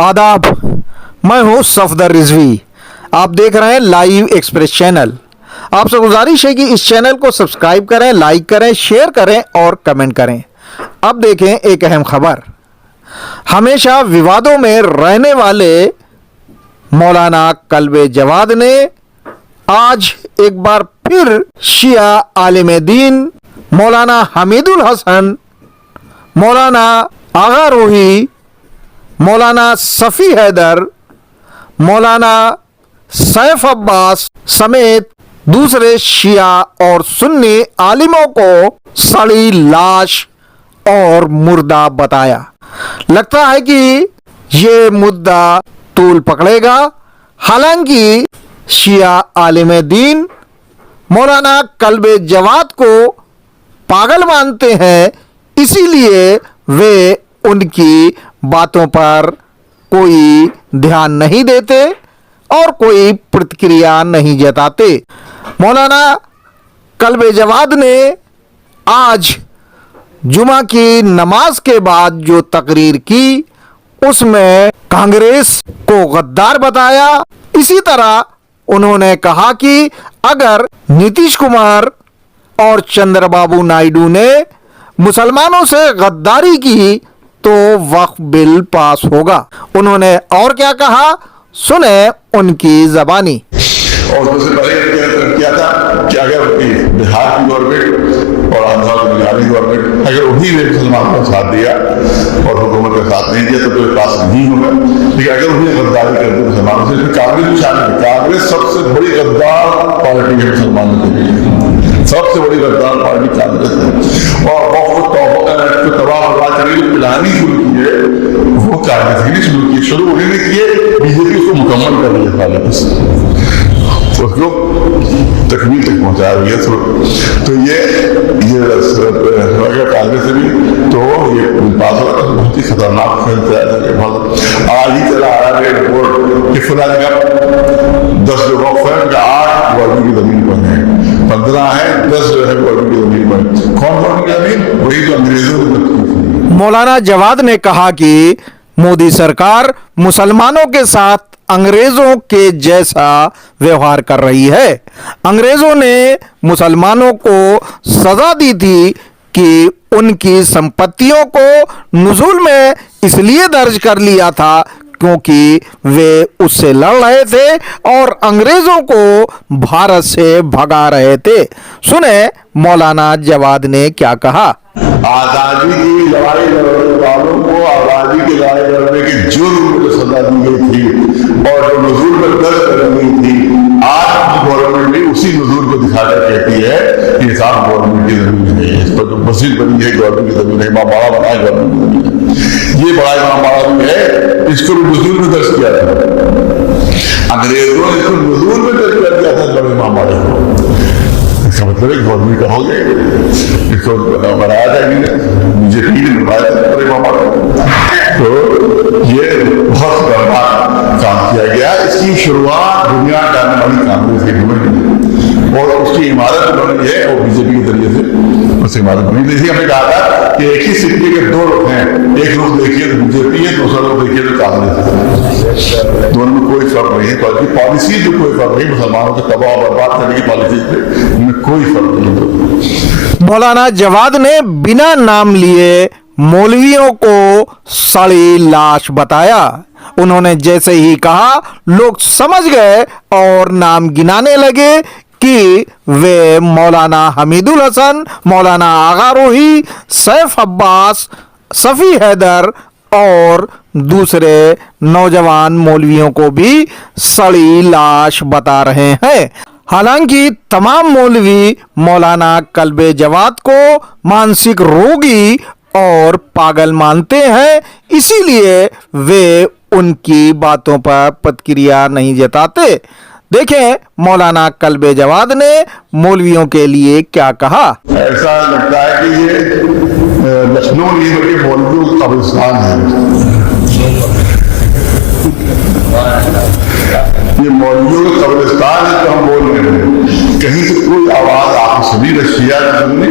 आदाब, मैं हूं सफदर रिजवी। आप देख रहे हैं लाइव एक्सप्रेस चैनल। आपसे गुजारिश है कि इस चैनल को सब्सक्राइब करें, लाइक करें, शेयर करें और कमेंट करें। अब देखें एक अहम खबर। हमेशा विवादों में रहने वाले मौलाना कल्बे जवाद ने आज एक बार फिर शिया आलिम दीन मौलाना हमीदुल हसन, मौलाना आगा रूही, मौलाना सफ़ी हैदर, मौलाना सैफ अब्बास समेत दूसरे शिया और सुन्नी आलिमों को सड़ी लाश और मुर्दा बताया। लगता है कि ये मुद्दा तूल पकड़ेगा। हालांकि शिया आलिम दीन मौलाना कल्बे जवाद को पागल मानते हैं, इसीलिए वे उनकी बातों पर कोई ध्यान नहीं देते और कोई प्रतिक्रिया नहीं जताते। मौलाना कल्बे जवाद ने आज जुमा की नमाज के बाद जो तकरीर की, उसमें कांग्रेस को गद्दार बताया। इसी तरह उन्होंने कहा कि अगर नीतीश कुमार और चंद्रबाबू नायडू ने मुसलमानों से गद्दारी की तो वक्फ बिल पास होगा। उन्होंने और क्या कहा, सुने उनकी जबानी। और उससे पहले क्या था कि अगर बिहार की गवर्नमेंट और आंध्र की गवर्नमेंट अगर उन्हीं ने मुसलमानों का साथ दिया और हुकूमत का साथ नहीं दिया तो पास नहीं होगा। लेकिन अगर उन्हें गद्दारी कर दी मुसलमानों से, फिर कांग्रेस भी शामिल है। कांग्रेस सबसे बड़ी गद्दार पार्टी है मुसलमानों के लिए, सबसे बड़ी गद्दार पार्टी कांग्रेस है। और तबाह बर्बाद करने की प्लानिंग शुरू की है वो कांग्रेस ही शुरू की, शुरू उन्हीं ने किए। बीजेपी उसको मुकम्मल कर रही है साले उसको तकमील तक पहुंचा रही है। तो ये कांग्रेस से भी तो ये पास होगा तो बहुत ही खतरनाक आज ही चला आ रहा है रिपोर्ट कि फुला जगह 10 जो वक्फ है उनका 8 गवर्नमेंट की जमीन पर है, 15 है, 10 जो है गवर्नमेंट की जमीन पर। कौन गवर्नमेंट की जमीन? वही जो अंग्रेजों ने। मौलाना जवाद ने कहा कि मोदी सरकार मुसलमानों के साथ अंग्रेजों के जैसा व्यवहार कर रही है। अंग्रेजों ने मुसलमानों को सजा दी थी कि उनकी संपत्तियों को नुज़ूल में इसलिए दर्ज कर लिया था क्योंकि वे उससे लड़ रहे थे और अंग्रेजों को भारत से भगा रहे थे। सुने मौलाना जवाद ने क्या कहा। आजादी की लड़ाई लड़ने वालों को आजादी की लड़ाई लड़ने की जुर्म में सजा दी गई थी और जो नुज़ूल में दर्ज कर गई थी, आज गवर्नमेंट ने उसी नुज़ूल को दिखाकर कहती है कि साहब गवर्नमेंट की जमीन है, इस पर जो मस्जिद बनी है गवर्नमेंट की जमीन है, इमाम बाड़ा बना है गवर्नमेंट की जमीन है, ये बड़ा इमाम बाड़ा भी है, इसको भी नुज़ूल में दर्ज किया था। अंग्रेजों ने इसको नुज़ूल में दर्ज कर दिया था बड़े इमाम बाड़े को। इसका मतलब है गवर्नमेंट का हो गया, इसको बनाया जाएगा, बीजेपी ने बनाया था बड़े इमाम बाड़े। तो ये बहुत खतरनाक काम किया गया। इसकी शुरुआत दुनिया करने वाली कांग्रेस की हुई और उसकी इमारत बनी है और बीजेपी के जरिए से उस इमारत बनी। जैसे हमने कहा था कि एक ही सिक्के के दो रुख हैं, एक रुख देखिए तो बीजेपी है, दूसरा रुख देखिए तो कांग्रेस है। दोनों में कोई फर्क नहीं है, बल्कि पॉलिसी जो कोई फर्क नहीं, मुसलमानों को तबाह बर्बाद करने की पॉलिसी पे इनमें कोई फर्क नहीं। मौलाना जवाद ने बिना नाम लिए मौलवियों को सड़ी लाश बताया। उन्होंने जैसे ही कहा, लोग समझ गए और नाम गिनाने लगे कि वे मौलाना हमीदुल हसन, मौलाना आगा रूही, सैफ अब्बास, सफ़ी हैदर और दूसरे नौजवान मौलवियों को भी सड़ी लाश बता रहे हैं। हालांकि तमाम मौलवी मौलाना कल्बे जवाद को मानसिक रोगी और पागल मानते हैं, इसीलिए वे उनकी बातों पर प्रतिक्रिया नहीं जताते। देखें मौलाना कल्बे जवाद ने मौलवियों के लिए क्या कहा। ऐसा लगता है कि ये लखनऊ नहीं बल्कि मौलवियों का कब्रिस्तान है। ये मौलवियों का कब्रिस्तान है तो हम बोल रहे हैं। कहीं से कोई आवाज आपको सुनी रशिया सुननी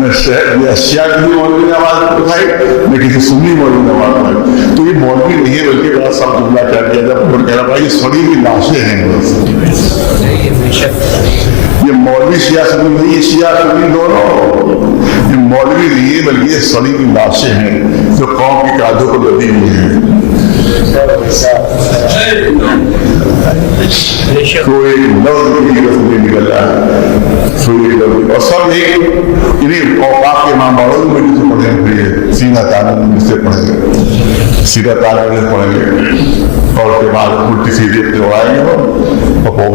न शिया की मौलवी ने आवाज उठाई, न किसी सुन्नी मौलवी ने आवाज उठाई। तो ये मौलवी नहीं है, बल्कि बड़ा सब जुमला कह दिया जब कह रहा भाई ये सड़ी हुई लाशें हैं। ये मौलवी शिया सुन्नी नहीं है, शिया सुन्नी दोनों। ये मौलवी नहीं है, बल्कि ये सड़ी हुई लाशें हैं जो कौम के कांधों पर लदी हुई हैं। कोई लफ्ज की नहीं निकल रहा है, और सब इन्हीं औकात के इमाम बाबा में से पढ़ेंगे, सीना ताना से पढ़ेंगे, सीधा ताना से पढ़ेंगे, और उसके बाद उल्टी सीधी अपने उड़ाएंगे और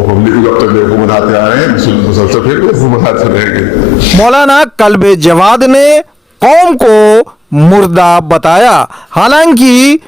पब्लिक को जब तक बेवकूफ बनाते आ रहे हैं मुसलसल फिर बेवकूफ बनाते रहेंगे। मौलाना कल्बे जवाद ने कौम को मुर्दा बताया। हालांकि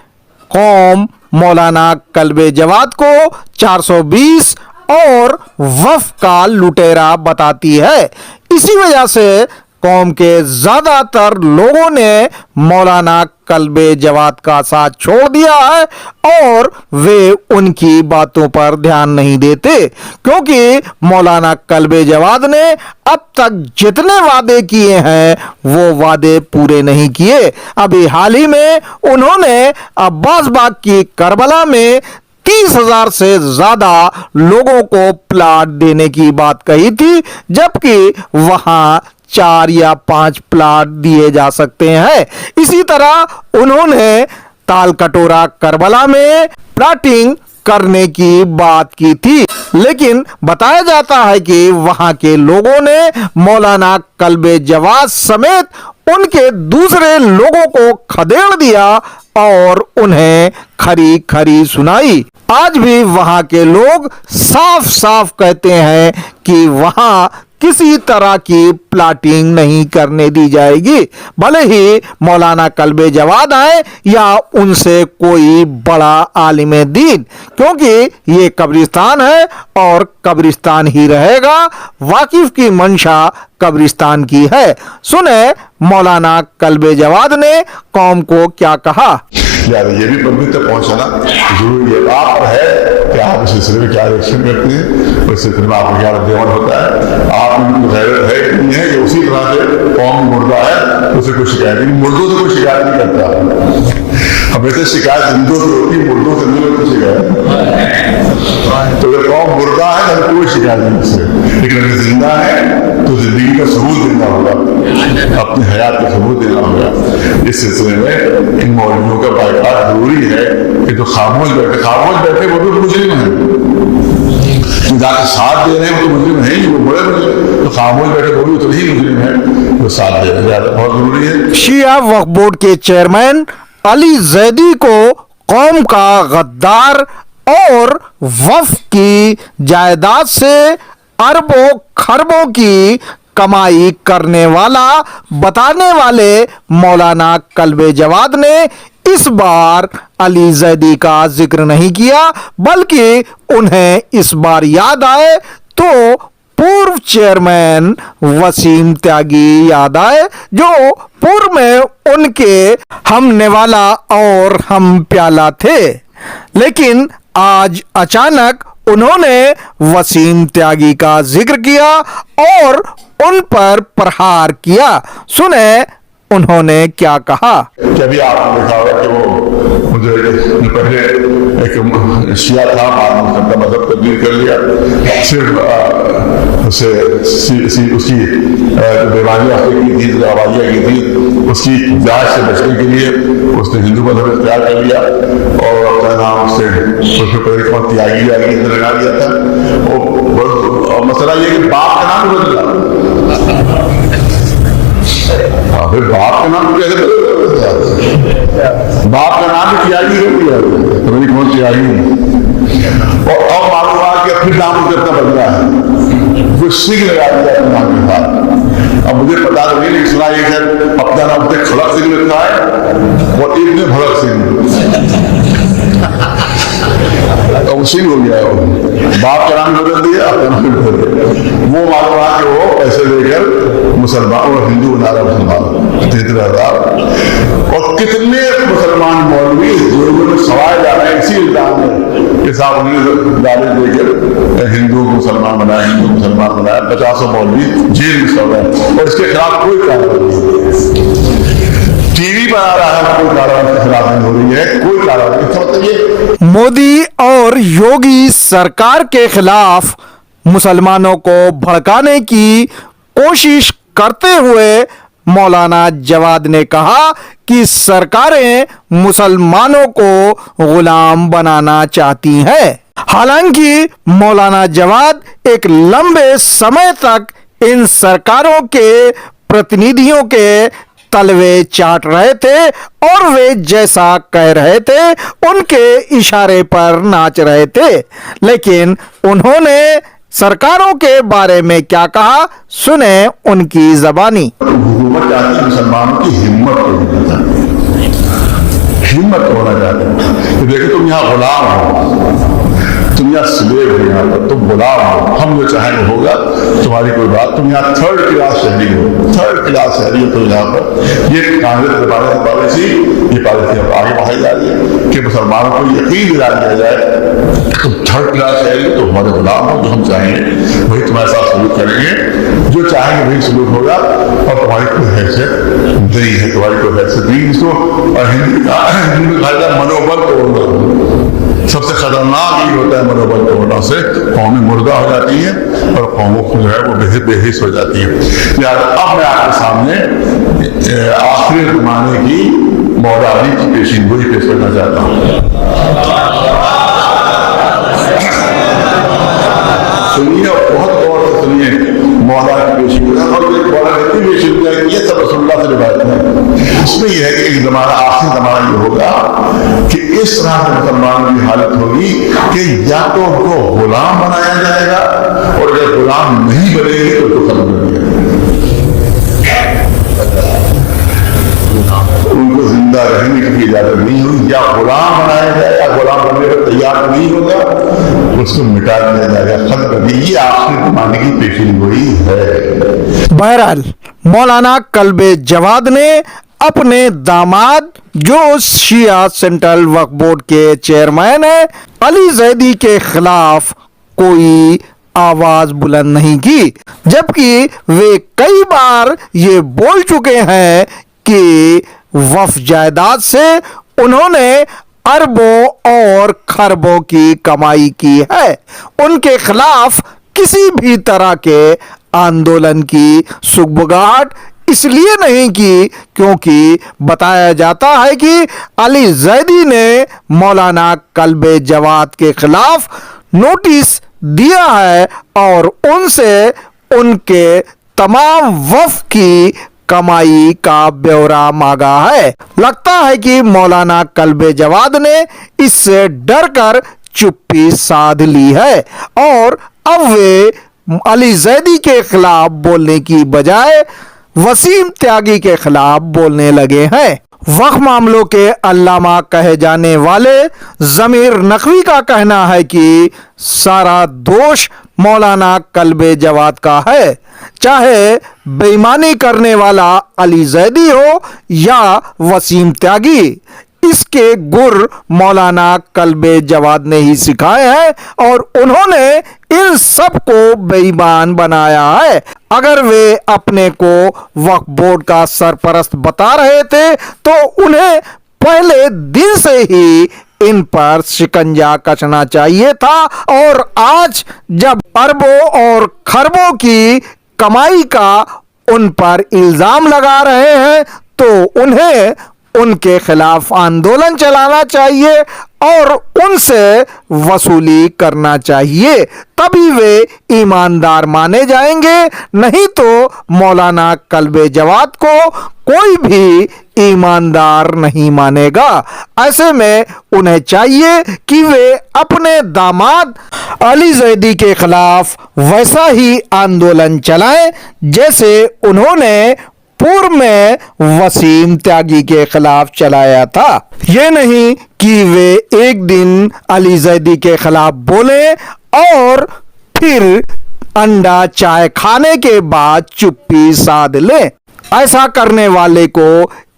कौम मौलाना कल्बे जवाद को 420 और वफ का लुटेरा बताती है। इसी वजह से कौम के ज्यादातर लोगों ने मौलाना कल्बे जवाद का साथ छोड़ दिया है और वे उनकी बातों पर ध्यान नहीं देते, क्योंकि मौलाना कल्बे जवाद ने अब तक जितने वादे किए हैं वो वादे पूरे नहीं किए। अभी हाल ही में उन्होंने अब्बास बाग की करबला में 30,000 से ज्यादा लोगों को प्लाट देने की बात कही थी, जबकि वहां 4 या 5 प्लाट दिए जा सकते हैं। इसी तरह उन्होंने ताल कटोरा करबला में प्लाटिंग करने की बात की थी, लेकिन बताया जाता है कि वहां के लोगों ने मौलाना कल्बे जवाद समेत उनके दूसरे लोगों को खदेड़ दिया और उन्हें खरी खरी सुनाई। आज भी वहां के लोग साफ साफ कहते हैं कि वहां किसी तरह की प्लाटिंग नहीं करने दी जाएगी, भले ही मौलाना कल्बे जवाद आए या उनसे कोई बड़ा आलिम दीन, क्योंकि ये कब्रिस्तान है और कब्रिस्तान ही रहेगा। वाकिफ की मंशा कब्रिस्तान की है। सुने मौलाना कल्बे जवाद ने कौम को क्या कहा। यार ये भी पब्लिक तक पहुंचाना जरूरी है। आप है कि आप इस सिलसिले में क्या रिएक्शन करते हैं, उस सिलसिले में आपका क्या रद्द होता है। आप गैरत है कि नहीं है कि उसी तरह से कौम मुर्दा है तो उसे कोई शिकायत नहीं, मुर्दों से कोई शिकायत नहीं करता। हमेशा शिकायत जिंदों से होती है, मुर्दों से नहीं होती शिकायत। तो अगर कौम मुर्दा है तो कोई शिकायत नहीं उससे, लेकिन अगर जिंदा है तो जिंदगी का सबूत देना होगा, अपनी हयात का सबूत देना होगा। इस सिलसिले में इन मौलवियों का बाइकाट जरूरी है कि जो खामोश बैठे वो भी मुजरिम है, जाके साथ दे रहे हैं वो तो मुजरिम है ही, वो बड़े मुजरिम, तो खामोश बैठे वो भी उतने ही मुजरिम है जो साथ दे रहे हैं, बहुत जरूरी है। शिया वक्फ बोर्ड के चेयरमैन अली जैदी को कौम का गद्दार और वक्फ की जायदाद से अरबों खरबों की कमाई करने वाला बताने वाले मौलाना कल्बे जवाद ने इस बार अली जैदी का जिक्र नहीं किया, बल्कि उन्हें इस बार याद आए तो पूर्व चेयरमैन वसीम त्यागी याद आए, जो पूर्व में उनके हम नेवाला और हम प्याला थे। लेकिन आज अचानक उन्होंने वसीम त्यागी का जिक्र किया और उन पर प्रहार किया। सुने उन्होंने क्या कहा। कभी आपने देखा होगा कि वो मुझे पहले एक शिया था, बाद में उसका मजहब तब्दील कर लिया, सिर्फ उसकी बीमारियां की थी, दवाइयाँ की थी, उसकी जांच से बचने के लिए उसने हिंदू मजहब इख्तियार कर लिया और अपना नाम से त्यागी लगा दिया था। और मसला ये कि बाप का नाम बदला, फिर बाप का नाम कैसे बदला? बाप का नाम भी त्यागी हो गया, तो मेरी कौन त्यागी है। और अब मालूम हुआ कि फिर नाम कितना बदला है, कुछ सिंह लगा दिया अपने नाम के साथ। अब मुझे पता तो नहीं, लेकिन सुना ये है अपना नाम उसने खड़क सिंह लिखा है और एक ने भड़क सिंह, तो सिंह हो गया। बाप का नाम बदल दिया, अपना नाम बदल दिया। वो मालूम हुआ कि वो पैसे देकर मुसलमान और हिंदू बना रहा, मुसलमान 33,000। और कितने मुसलमान मौलवी जेलों में सवाए जा रहे हैं इसी इल्जाम में कि साहब उन्हें दाले देकर हिंदू मुसलमान बनाया, हिंदू मुसलमान बनाया, 50 मौलवी जेल में सड़ रहे हैं और इसके खिलाफ कोई कार्रवाई नहीं। टीवी पर आ रहा है, कोई कार्रवाई के खिलाफ नहीं हो रही है, कोई कार्रवाई। इसका मतलब ये मोदी और योगी सरकार के खिलाफ मुसलमानों को भड़काने की कोशिश करते हुए मौलाना जवाद ने कहा कि सरकारें मुसलमानों को गुलाम बनाना चाहती हैं। हालांकि मौलाना जवाद एक लंबे समय तक इन सरकारों के प्रतिनिधियों के तलवे चाट रहे थे और वे जैसा कह रहे थे उनके इशारे पर नाच रहे थे। लेकिन उन्होंने सरकारों के बारे में क्या कहा, सुने उनकी जबानी। हुकूमत चाहती है मुसलमानों की हिम्मत होना चाहती है, हिम्मत होना चाहती है। तो देखो तुम यहाँ गुलाम हो, तुम यहाँ स्लेव हो, यहाँ पर तुम गुलाम हो, हम जो चाहेंगे होगा, तुम्हारी कोई बात। तुम यहाँ थर्ड क्लास शहरी हो, थर्ड क्लास शहरी हो। तो यहाँ पर ये कांग्रेस के बारे में पॉलिसी, ये पॉलिसी अब आगे बढ़ाई जा रही है कि मुसलमानों को यकीन दिला दिया जाए तुम थर्ड क्लास शहरी हो, तो हमारे गुलाम हो, जो हम चाहेंगे वही तुम्हारे साथ सलूक करेंगे, जो चाहेंगे वही सलूक होगा और तुम्हारी कोई हैसियत नहीं है, तुम्हारी कोई हैसियत नहीं। इसको हिंदी में कहा जाता है मनोबल तोड़ना। सबसे खतरनाक ये होता है मनोबल तोड़ना से कौमें मुर्दा हो जाती है और कौमों को जो है वो बेहिस हो जाती है। यार अब मैं आपके सामने आखिरी जमाने की मौला अली की पेशीन गोई पेश करना चाहता हूँ। सुनिए और बहुत गौर से सुनिए मौला की पेशीन ये सब रसूलुल्लाह से रिवायत है। उसमें यह है कि एक जमाना आखिरी जमाना ये होगा कि इस तरह से मुसलमानों की हालत होगी कि या तो उनको गुलाम बनाया जाएगा और अगर गुलाम नहीं बनेंगे तो खत्म कर दिया, उनको जिंदा रहने की इजाजत नहीं होगी। या गुलाम बनाया जाएगा, गुलाम बनने पर तैयार नहीं होगा, उसको मिटा दिया जाएगा, खत्म कर दिया। ये आखिरी जमाने की पेशीन गोई है। बहरहाल मौलाना कल्बे जवाद ने अपने दामाद जो शिया सेंट्रल वक्फ बोर्ड के चेयरमैन है अली जैदी के खिलाफ कोई आवाज बुलंद नहीं की, जबकि वे कई बार ये बोल चुके हैं कि वक्फ जायदाद से उन्होंने अरबों और खरबों की कमाई की है। उनके खिलाफ किसी भी तरह के आंदोलन की सुगबुगाहट इसलिए नहीं की क्योंकि बताया जाता है कि अली जैदी ने मौलाना कल्बे जवाद के खिलाफ नोटिस दिया है और उनसे उनके तमाम वक्फ की कमाई का ब्यौरा मांगा है। लगता है कि मौलाना कल्बे जवाद ने इससे डरकर चुप्पी साध ली है और अब वे अली जैदी के खिलाफ बोलने की बजाय वसीम त्यागी के खिलाफ बोलने लगे हैं। वक्फ मामलों के अल्लामा कहे जाने वाले जमीर नकवी का कहना है कि सारा दोष मौलाना कल्बे जवाद का है, चाहे बेईमानी करने वाला अली जैदी हो या वसीम त्यागी। इसके गुर मौलाना कल्बे जवाद ने ही सिखाए हैं और उन्होंने इन सब को बेईमान बनाया है। अगर वे अपने को वक्फ बोर्ड का सरपरस्त बता रहे थे तो उन्हें पहले दिन से ही इन पर शिकंजा कसना चाहिए था और आज जब अरबों और खरबों की कमाई का उन पर इल्जाम लगा रहे हैं तो उन्हें उनके खिलाफ आंदोलन चलाना चाहिए और उनसे वसूली करना चाहिए, तभी वे ईमानदार माने जाएंगे। नहीं तो मौलाना कल्बे जवाद को कोई भी ईमानदार नहीं मानेगा। ऐसे में उन्हें चाहिए कि वे अपने दामाद अली जैदी के खिलाफ वैसा ही आंदोलन चलाएं जैसे उन्होंने पूर्व में वसीम त्यागी के खिलाफ चलाया था। ये नहीं कि वे एक दिन अली जैदी के खिलाफ बोले और फिर अंडा चाय खाने के बाद चुप्पी साध ले। ऐसा करने वाले को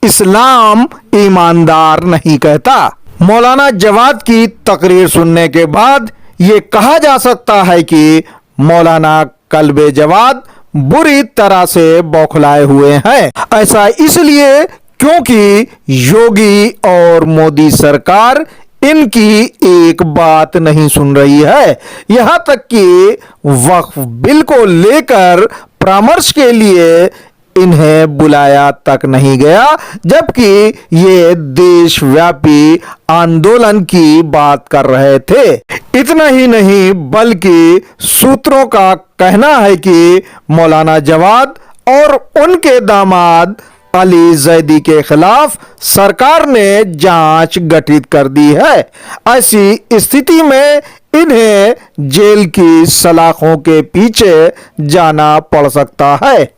इस्लाम ईमानदार नहीं कहता। मौलाना जवाद की तकरीर सुनने के बाद ये कहा जा सकता है कि मौलाना कल्बे जवाद बुरी तरह से बौखलाए हुए हैं। ऐसा इसलिए क्योंकि योगी और मोदी सरकार इनकी एक बात नहीं सुन रही है। यहां तक कि वक्फ बिल को लेकर परामर्श के लिए इन्हें बुलाया तक नहीं गया, जबकि ये देशव्यापी आंदोलन की बात कर रहे थे। इतना ही नहीं बल्कि सूत्रों का कहना है कि मौलाना जवाद और उनके दामाद अली जैदी के खिलाफ सरकार ने जांच गठित कर दी है। ऐसी स्थिति में इन्हें जेल की सलाखों के पीछे जाना पड़ सकता है।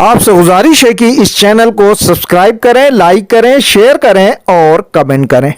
आपसे गुजारिश है कि इस चैनल को सब्सक्राइब करें, लाइक करें, शेयर करें और कमेंट करें।